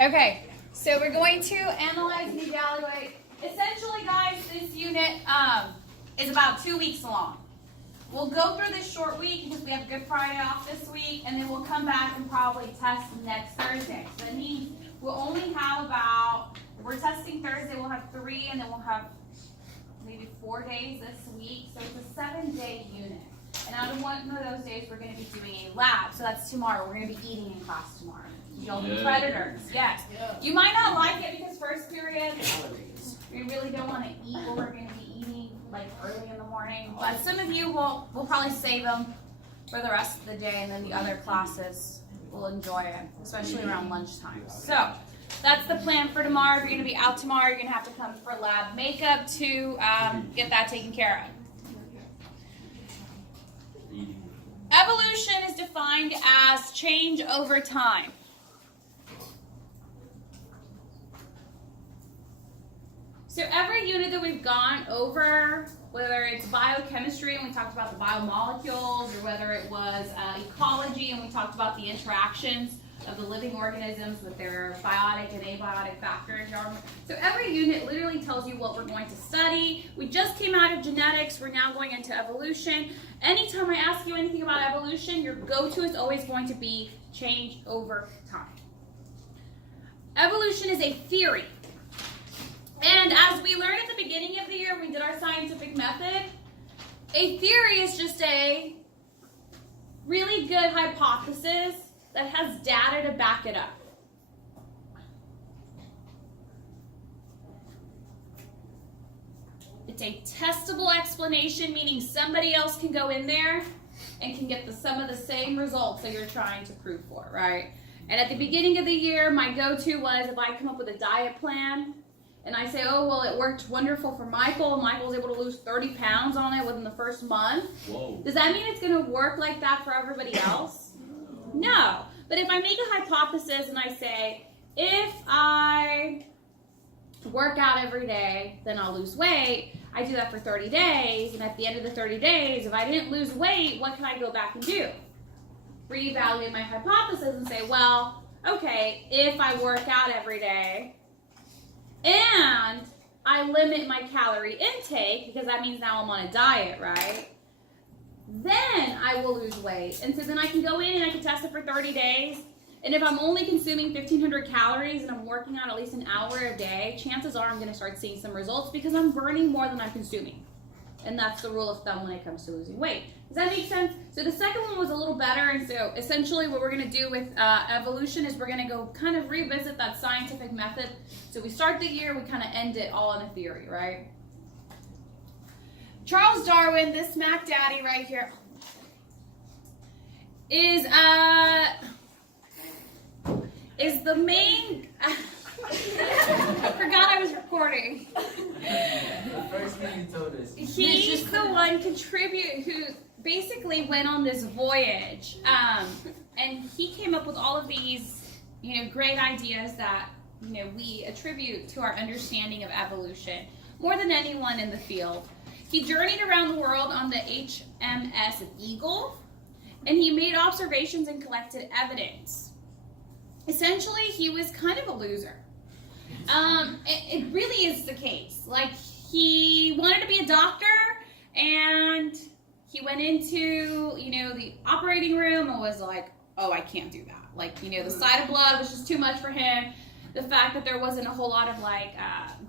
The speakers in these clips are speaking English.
Okay, so we're going to analyze and evaluate. Essentially, guys, this unit is about 2 weeks long. We'll go through this short week because we have Good Friday off this week, and then we'll come back and probably test next Thursday. So that means we'll only have about, if we're testing Thursday, we'll have 3, and then we'll have maybe 4 days this week. So it's a 7-day unit. And out of one of those days, we're going to be doing a lab. So that's tomorrow. We're going to be eating in class tomorrow. You'll be predators. Yes. You might not like it because first period, we really don't want to eat what we're going to be eating like early in the morning. But some of you will probably save them for the rest of the day, and then the other classes will enjoy it, especially around lunchtime. So that's the plan for tomorrow. If you're going to be out tomorrow, you're going to have to come for lab makeup to get that taken care of. Evolution is defined as change over time. So every unit that we've gone over, whether it's biochemistry and we talked about the biomolecules, or whether it was ecology and we talked about the interactions of the living organisms with their biotic and abiotic factors. So every unit literally tells you what we're going to study. We just came out of genetics. We're now going into evolution. Anytime I ask you anything about evolution, your go-to is always going to be change over time. Evolution is a theory. And as we learned at the beginning of the year, we did our scientific method. A theory is just a really good hypothesis that has data to back it up. It's a testable explanation, meaning somebody else can go in there and can get some of the same results that you're trying to prove for, right? And at the beginning of the year, my go-to was if I come up with a diet plan and I say, oh, well, it worked wonderful for Michael, and Michael was able to lose 30 pounds on it within the first month. Whoa. Does that mean it's going to work like that for everybody else? No. But if I make a hypothesis and I say, if I work out every day, then I'll lose weight. I do that for 30 days, and at the end of the 30 days, if I didn't lose weight, what can I go back and do? Reevaluate my hypothesis and say, well, okay, if I work out every day and I limit my calorie intake, because that means now I'm on a diet, right? Then I will lose weight. And so then I can go in and I can test it for 30 days. And if I'm only consuming 1,500 calories and I'm working out at least an hour a day, chances are I'm going to start seeing some results because I'm burning more than I'm consuming. And that's the rule of thumb when it comes to losing weight. Does that make sense? So the second one was a little better. And so essentially what we're going to do with evolution is we're going to go kind of revisit that scientific method. So we start the year, we kind of end it all in a theory, right? Charles Darwin, this Mac Daddy right here, is the main. I forgot I was recording. The first thing you told us. He's the one who basically went on this voyage, and he came up with all of these, great ideas that we attribute to our understanding of evolution more than anyone in the field. He journeyed around the world on the HMS Eagle, and he made observations and collected evidence. Essentially, he was kind of a loser. It really is the case. Like, he wanted to be a doctor, and he went into, the operating room and was like, oh, I can't do that. Like, the sight of blood was just too much for him. The fact that there wasn't a whole lot of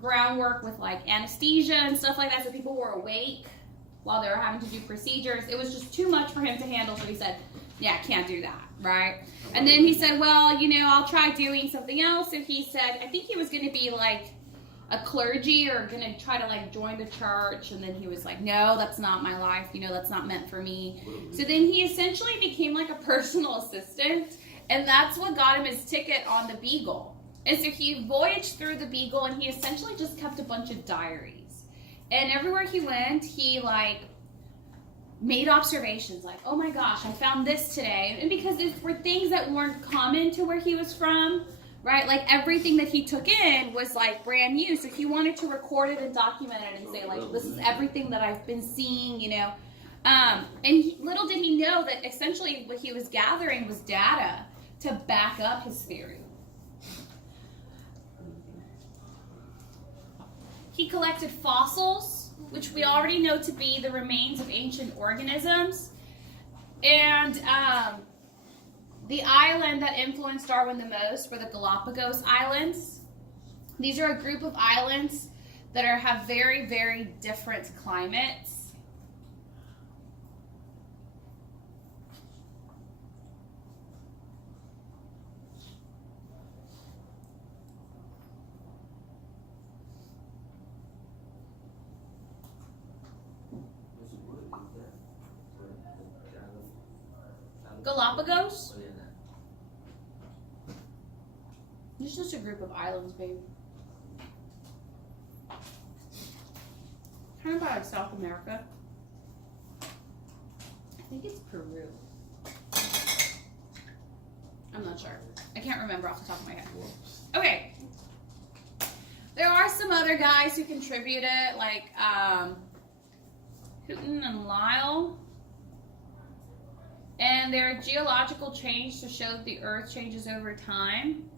groundwork with anesthesia and stuff like that, so people were awake while they were having to do procedures. It was just too much for him to handle, so he said, yeah, I can't do that, right? And then he said, well, I'll try doing something else. So he said, I think he was going to be a clergy or going to try to join the church. And then he was like, no, that's not my life. That's not meant for me. So then he essentially became a personal assistant, and that's what got him his ticket on the Beagle. And so he voyaged through the Beagle, and he essentially just kept a bunch of diaries. And everywhere he went, he made observations oh my gosh, I found this today. And because these were things that weren't common to where he was from, right? Everything that he took in was brand new. So he wanted to record it and document it and say this is everything that I've been seeing, And little did he know that essentially what he was gathering was data to back up his theory. He collected fossils, which we already know to be the remains of ancient organisms. And the island that influenced Darwin the most were the Galapagos Islands. These are a group of islands that have very, very different climates. Galapagos? It's just a group of islands, babe. Kind of like South America. I think it's Peru. I'm not sure. I can't remember off the top of my head. Okay. There are some other guys who contributed, like Houghton and Lyell. And there are geological change to show that the Earth changes over time.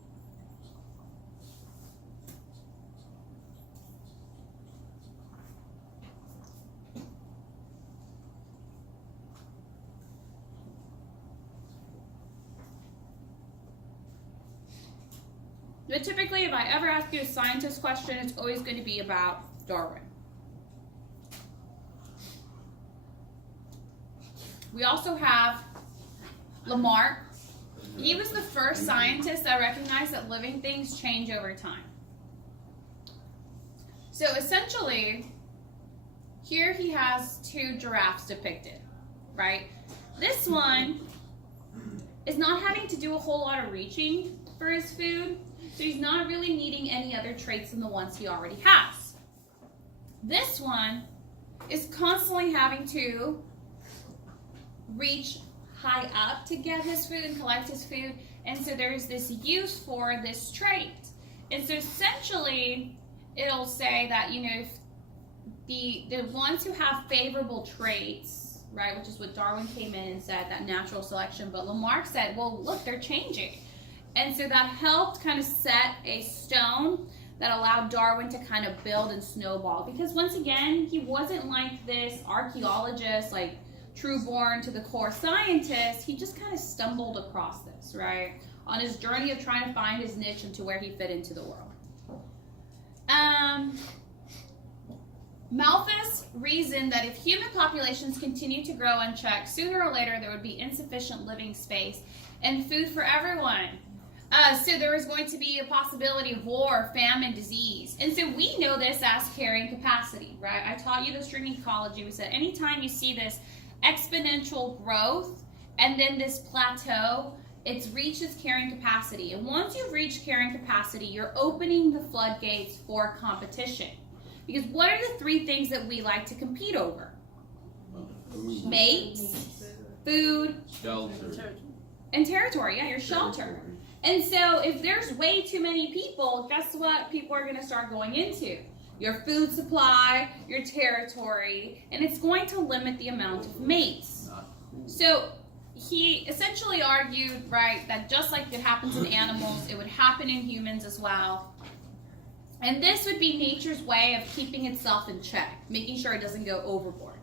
But typically, if I ever ask you a scientist question, it's always going to be about Darwin. We also have Lamarck. He was the first scientist that recognized that living things change over time. So essentially, here he has two giraffes depicted, right? This one is not having to do a whole lot of reaching for his food, so he's not really needing any other traits than the ones he already has. This one is constantly having to reach high up to get his food and collect his food, and so there's this use for this trait. And so essentially it'll say that, you know, if the ones who have favorable traits, right, which is what Darwin came in and said, that natural selection, but Lamarck said, well, look, they're changing. And so that helped kind of set a stone that allowed Darwin to kind of build and snowball, because once again, he wasn't like this archaeologist, like true born to the core scientist. He just kind of stumbled across this, right, on his journey of trying to find his niche into where he fit into the world. Malthus reasoned that if human populations continue to grow unchecked, sooner or later there would be insufficient living space and food for everyone. So there was going to be a possibility of war, famine, disease. And so we know this as carrying capacity, right? I taught you this during ecology. We said anytime you see this exponential growth and then this plateau, it's reaches carrying capacity. And once you've reached carrying capacity, you're opening the floodgates for competition. Because what are the three things that we like to compete over? Mates, food, shelter, and territory. Yeah, your shelter. And so if there's way too many people, guess what people are going to start going into? Your food supply, your territory, and it's going to limit the amount of mates. So he essentially argued, right, that just like it happens in animals, it would happen in humans as well. And this would be nature's way of keeping itself in check, making sure it doesn't go overboard.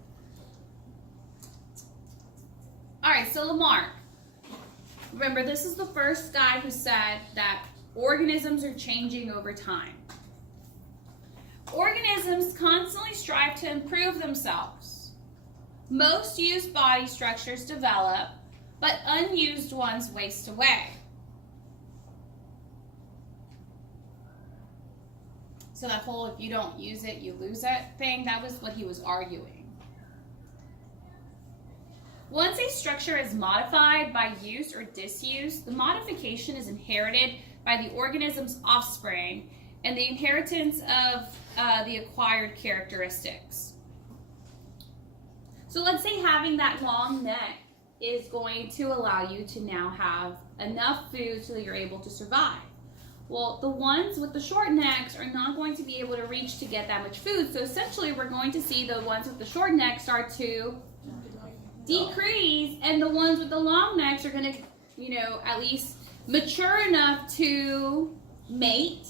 All right, so Lamarck. Remember, this is the first guy who said that organisms are changing over time. Organisms constantly strive to improve themselves. Most used body structures develop, but unused ones waste away. So that whole if you don't use it, you lose it thing, that was what he was arguing. Once a structure is modified by use or disuse, the modification is inherited by the organism's offspring and the inheritance of the acquired characteristics. So let's say having that long neck is going to allow you to now have enough food so that you're able to survive. Well, the ones with the short necks are not going to be able to reach to get that much food. So essentially we're going to see the ones with the short necks start to decrease, and the ones with the long necks are going to, at least mature enough to mate,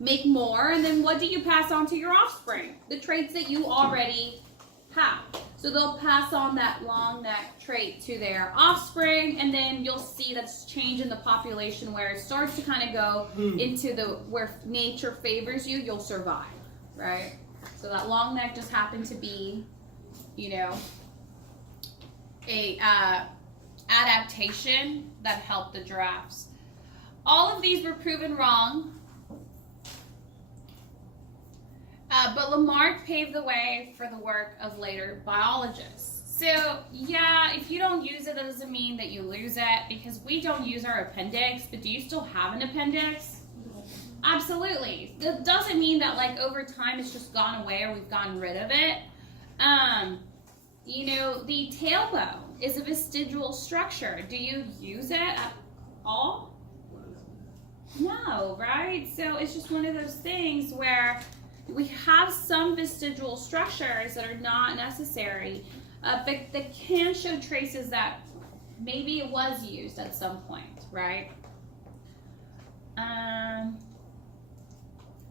make more, and then what do you pass on to your offspring? The traits that you already have. So they'll pass on that long neck trait to their offspring, and then you'll see that's change in the population where it starts to kind of go into the where nature favors you, you'll survive, right? So that long neck just happened to be, you know, a adaptation that helped the giraffes. All of these were proven wrong. But Lamarck paved the way for the work of later biologists. So, yeah, if you don't use it, that doesn't mean that you lose it, because we don't use our appendix, but do you still have an appendix? Absolutely. That doesn't mean that, like, over time it's just gone away or we've gotten rid of it. You know, the tailbone is a vestigial structure. Do you use it at all? No, right? So it's just one of those things where we have some vestigial structures that are not necessary, but that can show traces that maybe it was used at some point, right?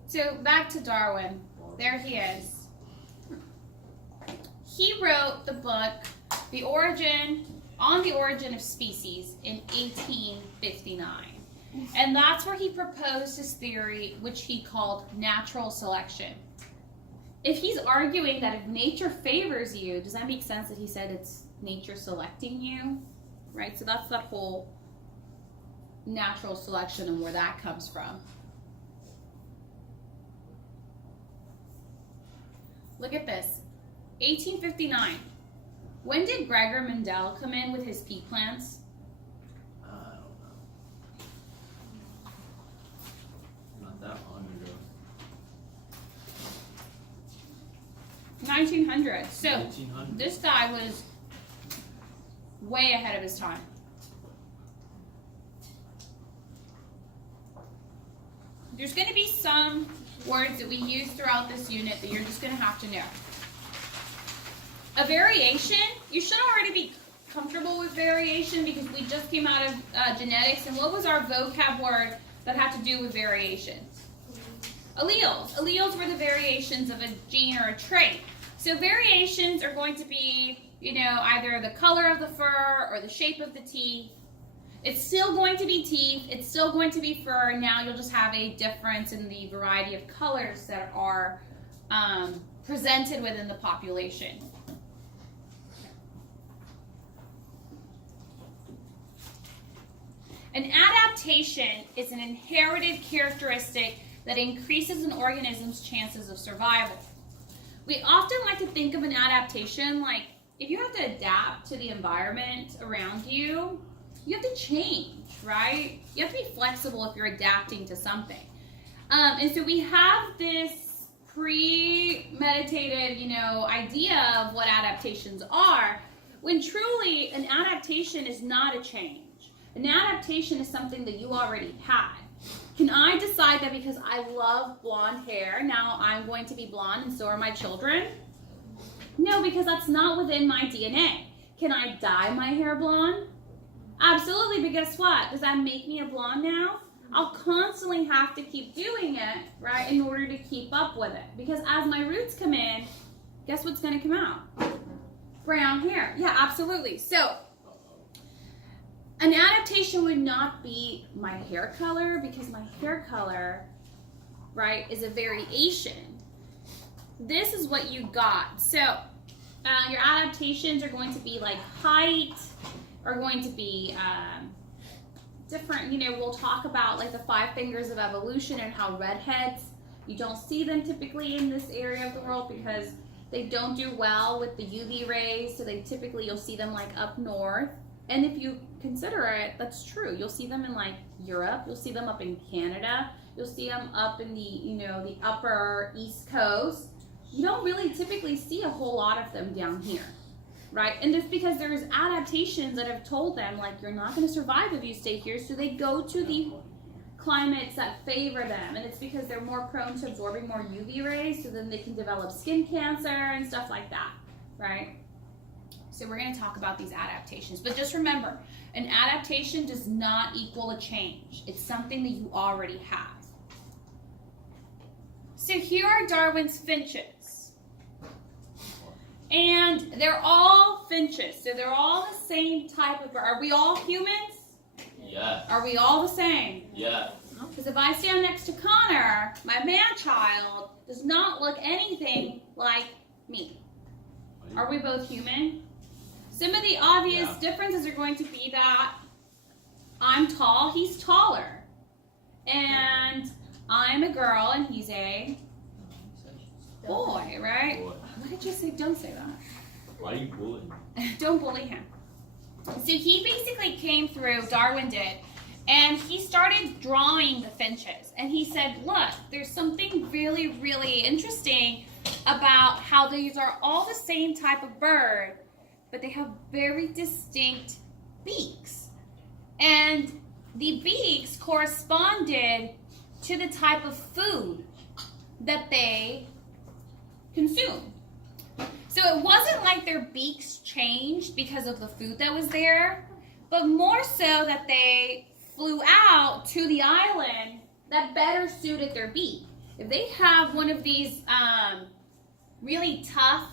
So back to Darwin. There he is. He wrote the book, On the Origin of Species, in 1859. And that's where he proposed his theory, which he called natural selection. If he's arguing that if nature favors you, does that make sense that he said it's nature selecting you? Right? So that's that whole natural selection and where that comes from. Look at this. 1859. When did Gregor Mendel come in with his pea plants? I don't know. Not that long ago. 1900. So 1800. this guy was way ahead of his time. There's going to be some words that we use throughout this unit that you're just going to have to know. A variation, you should already be comfortable with variation because we just came out of genetics. And what was our vocab word that had to do with variations? Alleles. Alleles were the variations of a gene or a trait. So variations are going to be, you know, either the color of the fur or the shape of the teeth. It's still going to be teeth. It's still going to be fur. Now you'll just have a difference in the variety of colors that are presented within the population. An adaptation is an inherited characteristic that increases an organism's chances of survival. We often like to think of an adaptation like if you have to adapt to the environment around you, you have to change, right? You have to be flexible if you're adapting to something. And so we have this premeditated, you know, idea of what adaptations are, when truly an adaptation is not a change. An adaptation is something that you already had. Can I decide that because I love blonde hair, now I'm going to be blonde and so are my children? No, because that's not within my DNA. Can I dye my hair blonde? Absolutely, but guess what? Does that make me a blonde now? I'll constantly have to keep doing it, right, in order to keep up with it. Because as my roots come in, guess what's going to come out? Brown hair. Yeah, absolutely. So, an adaptation would not be my hair color because my hair color, right, is a variation. This is what you got. So, your adaptations are going to be like height, are going to be different. You know, we'll talk about like the 5 fingers of evolution and how redheads, you don't see them typically in this area of the world because they don't do well with the UV rays. So they typically, you'll see them like up north. And if you consider it, that's true. You'll see them in like Europe. You'll see them up in Canada. You'll see them up in the, you know, the upper East Coast. You don't really typically see a whole lot of them down here, right? And it's because there's adaptations that have told them, like, you're not going to survive if you stay here. So they go to the climates that favor them. And it's because they're more prone to absorbing more UV rays. So then they can develop skin cancer and stuff like that, right? So we're going to talk about these adaptations. But just remember, an adaptation does not equal a change. It's something that you already have. So here are Darwin's finches. And they're all finches. So they're all the same type of bird. Are we all humans? Yes. Are we all the same? Yes. Because if I stand next to Connor, my man-child does not look anything like me. Are we both human? Some of the obvious differences are going to be that I'm tall, he's taller. And I'm a girl and he's a boy, right? Boy. What did you say? Don't say that. Why are you bullying? Don't bully him. So he basically came through, Darwin did, and he started drawing the finches. And he said, look, there's something really, really interesting about how these are all the same type of bird, but they have very distinct beaks. And the beaks corresponded to the type of food that they consumed. So it wasn't like their beaks changed because of the food that was there, but more so that they flew out to the island that better suited their beak. If they have one of these really tough,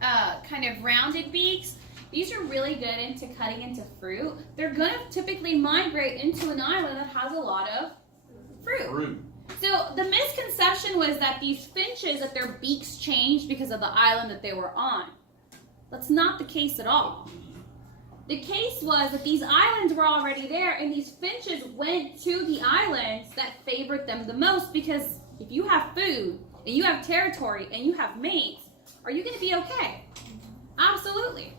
kind of rounded beaks, these are really good into cutting into fruit. They're going to typically migrate into an island that has a lot of fruit. So the misconception was that these finches, that their beaks changed because of the island that they were on. That's not the case at all. The case was that these islands were already there, and these finches went to the islands that favored them the most, because if you have food, and you have territory, and you have mates, are you going to be okay? Absolutely.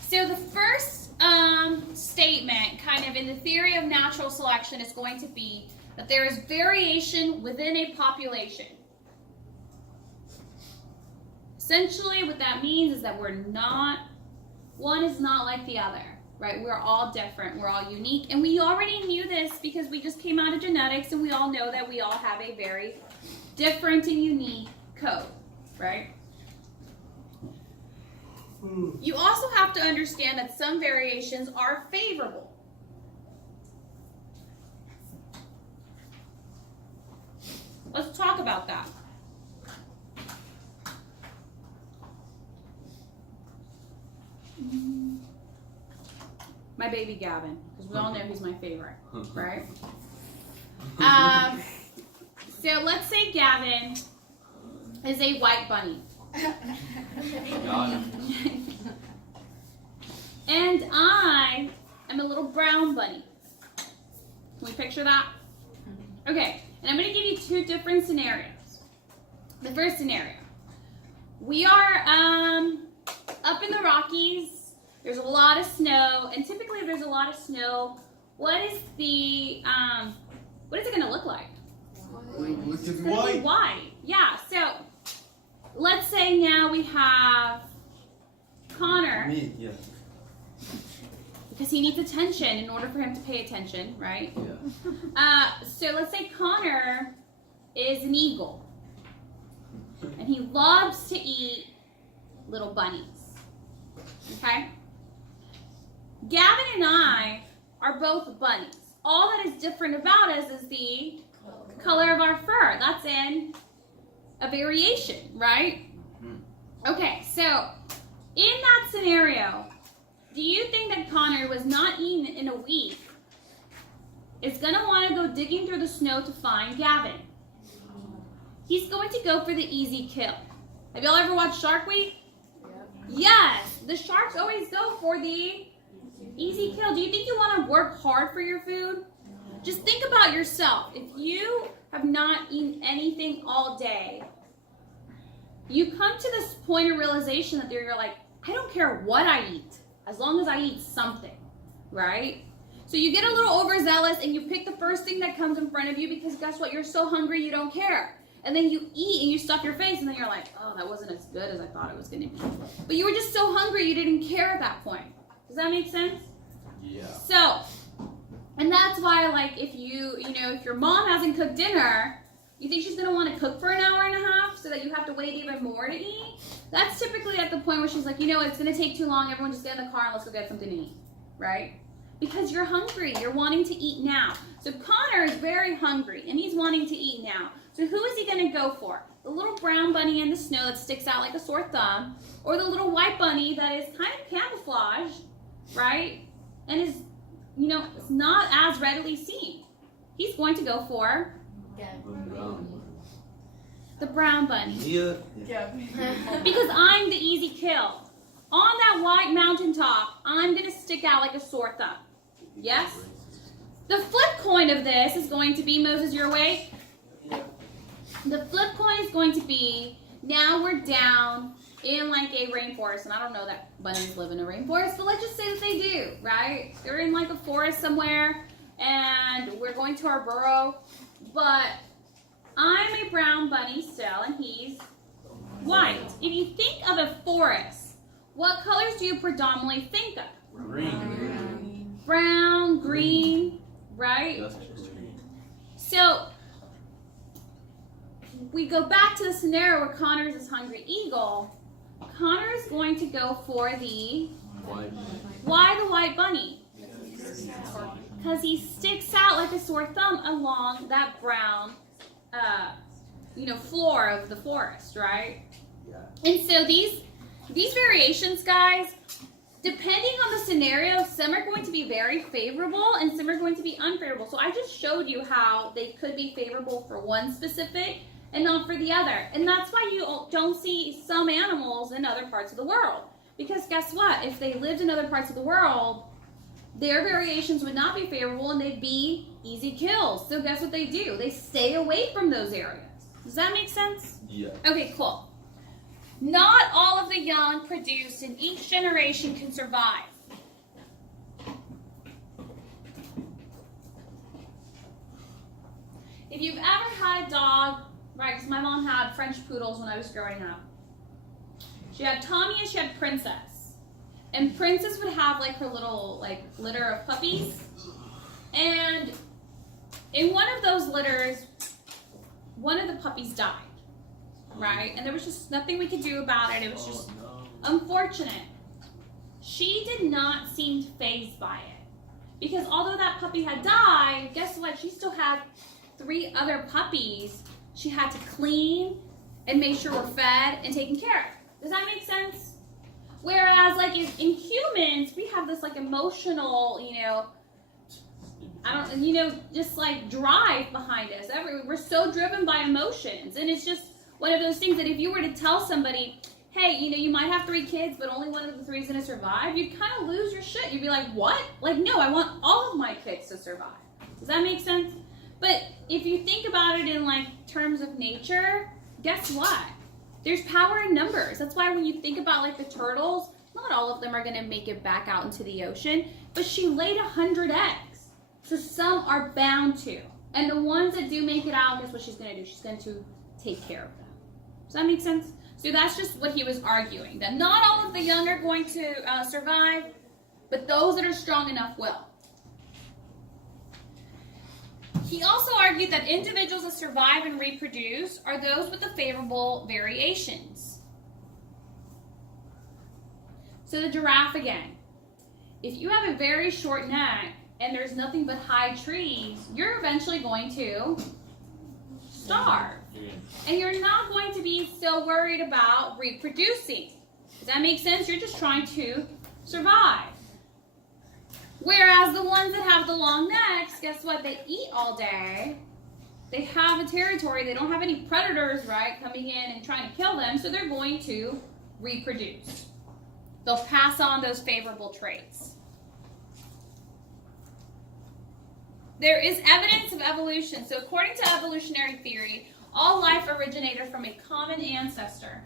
So the first statement, kind of in the theory of natural selection, is going to be that there is variation within a population. Essentially, what that means is that one is not like the other, right? We're all different, we're all unique, and we already knew this because we just came out of genetics, and we all know that we all have a very different and unique code, right? You also have to understand that some variations are favorable. Let's talk about that. My baby Gavin, because we all know he's my favorite, right? So let's say Gavin is a white bunny. Got him. And I am a little brown bunny. Can we picture that? Okay, and I'm going to give you two different scenarios. The first scenario. We are up in the Rockies. There's a lot of snow, and typically if there's a lot of snow, what is it going to look like? It's It's going to be white. Yeah, so let's say now we have Connor. Me, yeah. Because he needs attention in order for him to pay attention, right? Yeah. So let's say Connor is an eagle. And he loves to eat little bunnies. Okay? Gavin and I are both bunnies. All that is different about us is the color of our fur. That's in a variation, right? Okay, so in that scenario, do you think that Connor was not eaten in a week is going to want to go digging through the snow to find Gavin? He's going to go for the easy kill. Have y'all ever watched Shark Week? Yes, the sharks always go for the easy kill. Do you think you want to work hard for your food? Just think about yourself. If you have not eaten anything all day, you come to this point of realization that you're like, I don't care what I eat, as long as I eat something, right? So you get a little overzealous and you pick the first thing that comes in front of you because guess what? You're so hungry you don't care. And then you eat and you stuff your face and then you're like, oh, that wasn't as good as I thought it was going to be. But you were just so hungry you didn't care at that point. Does that make sense? Yeah. So, and that's why, like, if if your mom hasn't cooked dinner, you think she's going to want to cook for an hour and a half so that you have to wait even more to eat? That's typically at the point where she's like, it's going to take too long. Everyone just get in the car and let's go get something to eat, right? Because you're hungry. You're wanting to eat now. So Connor is very hungry, and he's wanting to eat now. So who is he going to go for? The little brown bunny in the snow that sticks out like a sore thumb, or the little white bunny that is kind of camouflaged, right? And is, it's not as readily seen. He's going to go for the brown bunny. Yeah. Because I'm the easy kill. On that white mountaintop, I'm going to stick out like a sore thumb. Yes? The flip coin of this is going to be, Moses, your way. The flip coin is going to be, now we're down in like a rainforest. And I don't know that bunnies live in a rainforest, but let's just say that they do, right? They're in like a forest somewhere, and we're going to our burrow. But I'm a brown bunny still, and he's white. If you think of a forest, what colors do you predominantly think of? Green. Brown, green, right? So we go back to the scenario where Connor's this hungry eagle. Connor is going to go for the why the white bunny? Because he sticks out like a sore thumb along that brown floor of the forest, right? Yeah. And so these variations, guys, depending on the scenario, some are going to be very favorable and some are going to be unfavorable. So I just showed you how they could be favorable for one specific and not for the other. And that's why you don't see some animals in other parts of the world. Because guess what? If they lived in other parts of the world, their variations would not be favorable and they'd be easy kills. So guess what they do? They stay away from those areas. Does that make sense? Yeah. Okay, cool. Not all of the young produced in each generation can survive. If you've ever had a dog, right, because my mom had French poodles when I was growing up. She had Tommy and she had Princess. And Princess would have like her little litter of puppies. And in one of those litters, one of the puppies died. Right? And there was just nothing we could do about it. It was just unfortunate. She did not seem fazed by it. Because although that puppy had died, guess what? She still had 3 other puppies she had to clean and make sure were fed and taken care of. Does that make sense? Whereas like in humans, we have this like emotional, just like drive behind us. We're so driven by emotions. And it's just one of those things that if you were to tell somebody, hey, you might have 3 kids, but only one of the 3 is going to survive, you'd kind of lose your shit. You'd be like, what? Like, no, I want all of my kids to survive. Does that make sense? But if you think about it in like terms of nature, guess what? There's power in numbers. That's why when you think about like the turtles, not all of them are going to make it back out into the ocean, but she laid 100 eggs. So some are bound to. And the ones that do make it out, guess what she's going to do? She's going to take care of them. Does that make sense? So that's just what he was arguing, that not all of the young are going to survive, but those that are strong enough will. He also argued that individuals that survive and reproduce are those with the favorable variations. So the giraffe again. If you have a very short neck and there's nothing but high trees, you're eventually going to starve. And you're not going to be so worried about reproducing. Does that make sense? You're just trying to survive. Whereas the ones that have the long necks, guess what? They eat all day. They have a territory. They don't have any predators, right, coming in and trying to kill them. So they're going to reproduce. They'll pass on those favorable traits. There is evidence of evolution. So according to evolutionary theory, all life originated from a common ancestor.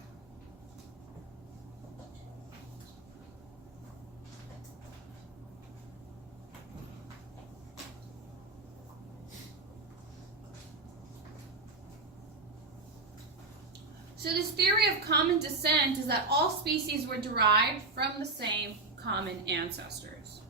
So this theory of common descent is that all species were derived from the same common ancestors.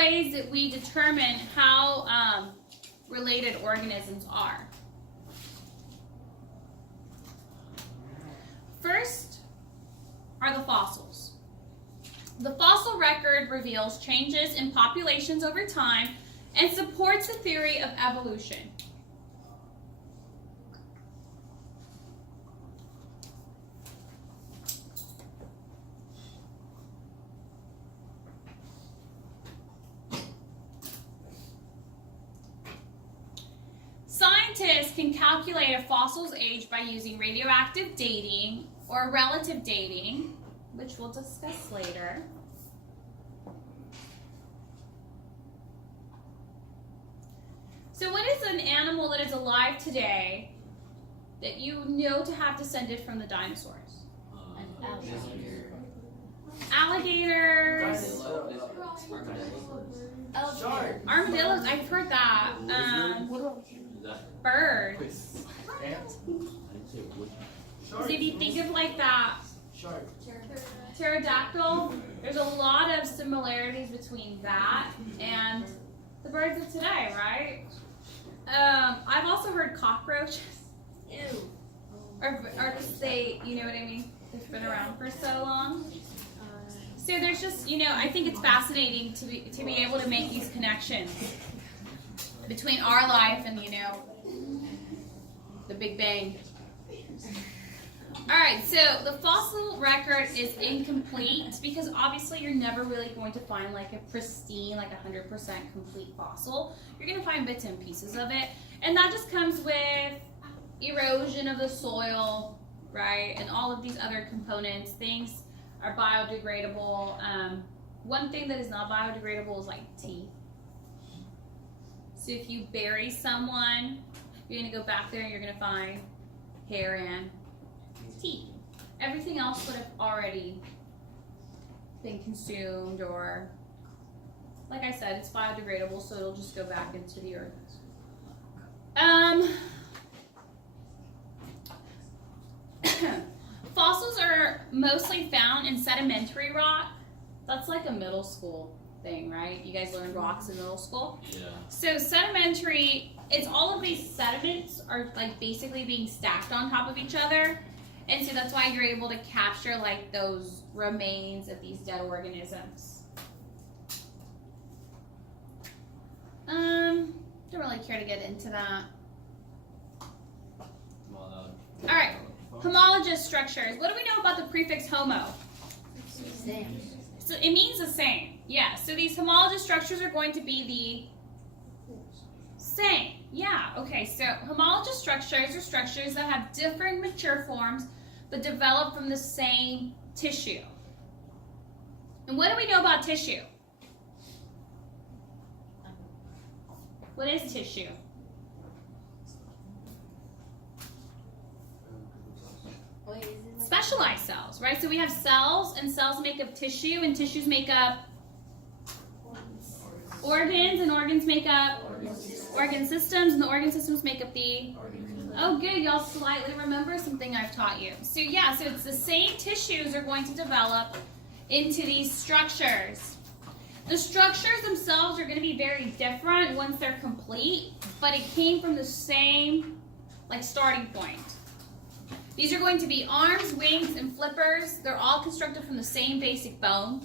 ways that we determine how related organisms are. First are the fossils. The fossil record reveals changes in populations over time and supports the theory of evolution. Scientists can calculate a fossil's age by using radioactive dating or relative dating, which we'll discuss later. So what is an animal that is alive today that you know to have descended from the dinosaurs? Alligators. Armadillos, I've heard that. Birds. So if you think of like that pterodactyl, there's a lot of similarities between that and the birds of today, right? I've also heard cockroaches. Ew. Or just they, you know what I mean? They've been around for so long. So there's just, I think it's fascinating to be able to make these connections between our life and, the Big Bang. All right, so the fossil record is incomplete because obviously you're never really going to find like a pristine, like 100% complete fossil. You're going to find bits and pieces of it. And that just comes with erosion of the soil, right? And all of these other components. Things are biodegradable. One thing that is not biodegradable is like teeth. So if you bury someone, you're going to go back there and you're going to find hair and teeth. Everything else would have already been consumed, or like I said, it's biodegradable, so it'll just go back into the earth. Fossils are mostly found in sedimentary rock. That's like a middle school thing, right? You guys learned rocks in middle school? Yeah. So sedimentary, it's all of these sediments are like basically being stacked on top of each other. And so that's why you're able to capture like those remains of these dead organisms. Don't really care to get into that. All right, homologous structures. What do we know about the prefix homo? Same. So it means the same. Yeah, so these homologous structures are going to be the same. Yeah, okay, so homologous structures are structures that have different mature forms but develop from the same tissue. And what do we know about tissue? What is tissue? Wait, is it like Specialized cells, right? So we have cells, and cells make up tissue, and tissues make up organs, and organs make up organ systems, and the organ systems make up the... Oh, good. Y'all slightly remember something I've taught you. So, yeah, so it's the same tissues are going to develop into these structures. The structures themselves are going to be very different once they're complete, but it came from the same, starting point. These are going to be arms, wings, and flippers. They're all constructed from the same basic bones.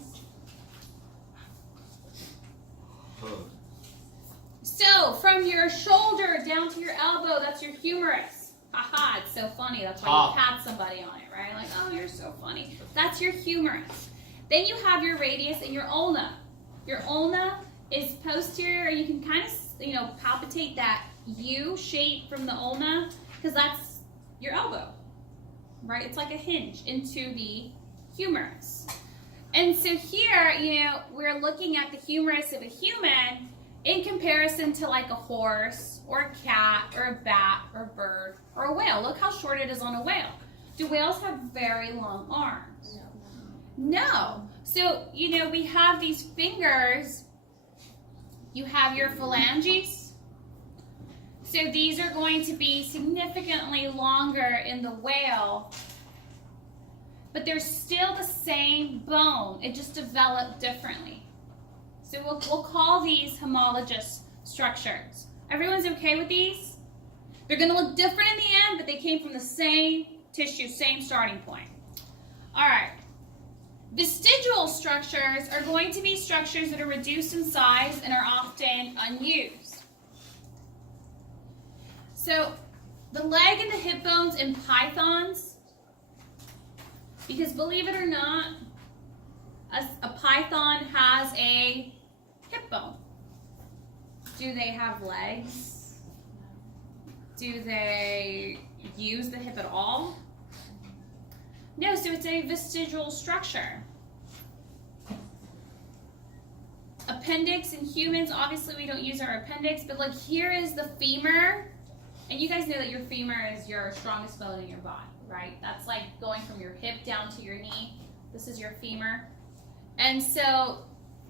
So, from your shoulder down to your elbow, that's your humerus. Haha, it's so funny. That's why you pat somebody on it, right? Like, oh, you're so funny. That's your humerus. Then you have your radius and your ulna. Your ulna is posterior. You can kind of, palpitate that U shape from the ulna because that's your elbow, right? It's like a hinge into the humerus. And so here, we're looking at the humerus of a human in comparison to like a horse or a cat or a bat or a bird or a whale. Look how short it is on a whale. Do whales have very long arms? No. So, we have these fingers. You have your phalanges. So these are going to be significantly longer in the whale, but they're still the same bone. It just developed differently. So we'll call these homologous structures. Everyone's okay with these? They're going to look different in the end, but they came from the same tissue, same starting point. All right. Vestigial structures are going to be structures that are reduced in size and are often unused. So the leg and the hip bones in pythons, because believe it or not, a python has a hip bone. Do they have legs? Do they use the hip at all? No, so it's a vestigial structure. Appendix in humans, obviously we don't use our appendix, but like here is the femur. And you guys know that your femur is your strongest bone in your body, right? That's like going from your hip down to your knee. This is your femur. And so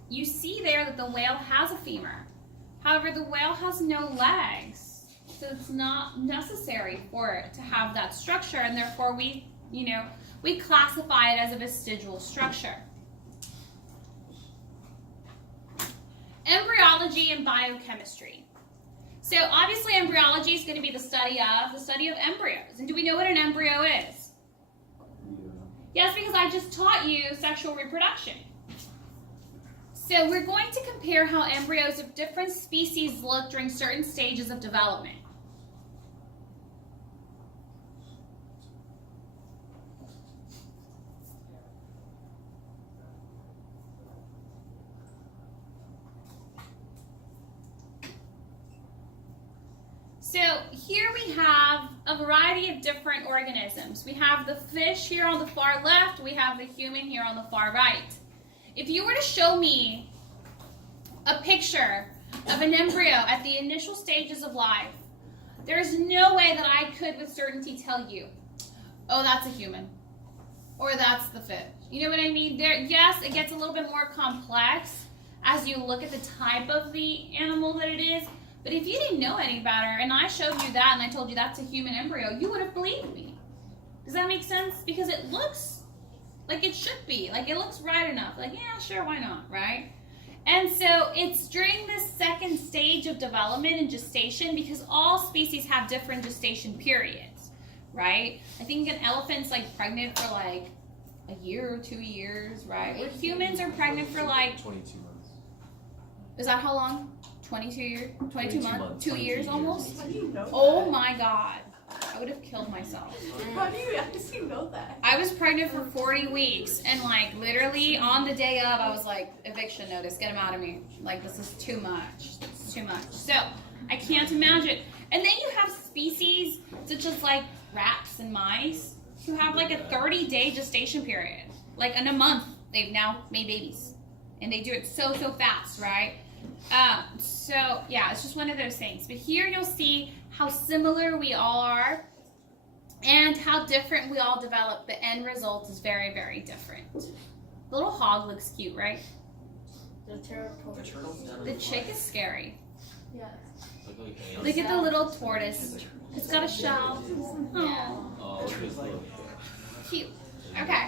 you see there that the whale has a femur. However, the whale has no legs. So it's not necessary for it to have that structure, and therefore we classify it as a vestigial structure. Embryology and biochemistry. So obviously embryology is going to be the study of embryos. And do we know what an embryo is? Yes, because I just taught you sexual reproduction. So we're going to compare how embryos of different species look during certain stages of development. So here we have a variety of different organisms. We have the fish here on the far left. We have the human here on the far right. If you were to show me a picture of an embryo at the initial stages of life, there's no way that I could with certainty tell you, oh, that's a human, or that's the fish. You know what I mean? Yes, it gets a little bit more complex as you look at the type of the animal that it is. But if you didn't know any better, and I showed you that, and I told you that's a human embryo, you would have believed me. Does that make sense? Because it looks like it should be. Like, it looks right enough. Like, yeah, sure, why not, right? And so it's during this second stage of development and gestation, because all species have different gestation periods, right? I think an elephant's, like, pregnant for, like, a year or 2 years, right? Where humans are pregnant for, like... 22 months. Is that how long? 22 years? 22 months? 2 years almost? How do you know Oh that? my god. I would have killed myself. How do you actually know that? I was pregnant for 40 weeks, and like literally on the day of, I was like, eviction notice, get him out of me. Like, this is too much. It's too much. So I can't imagine. And then you have species such as like rats and mice who have like a 30-day gestation period. Like in a month, they've now made babies. And they do it so fast, right? So yeah, it's just one of those things. But here you'll see how similar we all are and how different we all develop. The end result is very, very different. The little hog looks cute, right? The turtle. The chick is scary. Yeah. Look at the little tortoise. It's got a shell. Yeah. Oh, cute. Okay.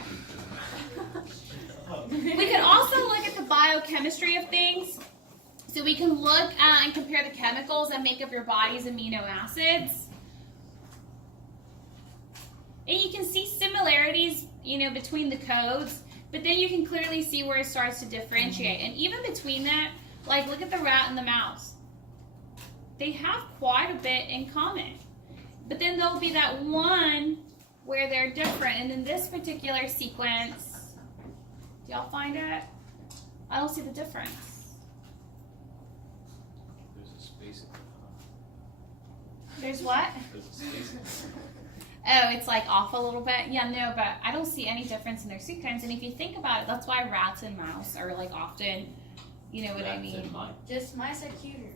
We can also look at the biochemistry of things. So we can look at and compare the chemicals that make up your body's amino acids. And you can see similarities, between the codes, but then you can clearly see where it starts to differentiate. And even between that, like look at the rat and the mouse. They have quite a bit in common. But then there'll be that one where they're different. And in this particular sequence, do y'all find it? I don't see the difference. There's what? Oh, it's like off a little bit? Yeah, no, but I don't see any difference in their sequence. And if you think about it, that's why rats and mouse are like often, you know what I mean? Just mice are cuter.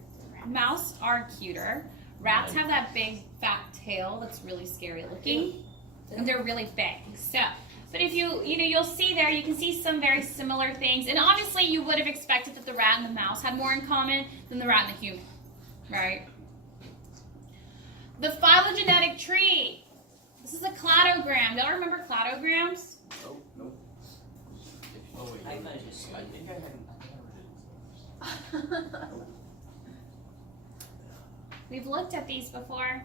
Mouse are cuter. Rats have that big fat tail that's really scary looking. And they're really big. So, but if you'll see there, you can see some very similar things. And obviously you would have expected that the rat and the mouse had more in common than the rat and the human, right? The phylogenetic tree. This is a cladogram. Y'all remember cladograms? Oh, nope. Oh, wait. I think I had. We've looked at these before.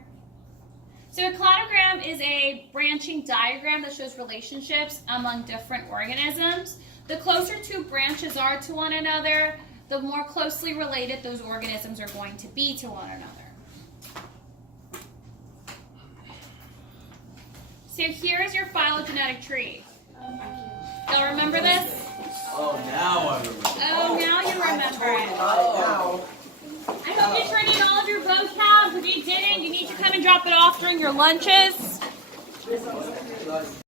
So a cladogram is a branching diagram that shows relationships among different organisms. The closer two branches are to one another, the more closely related those organisms are going to be to one another. So here is your phylogenetic tree. Y'all remember this? Oh, now I remember. Oh, now you remember it. Oh. I hope you turned in all of your vocab. If you didn't, you need to come and drop it off during your lunches.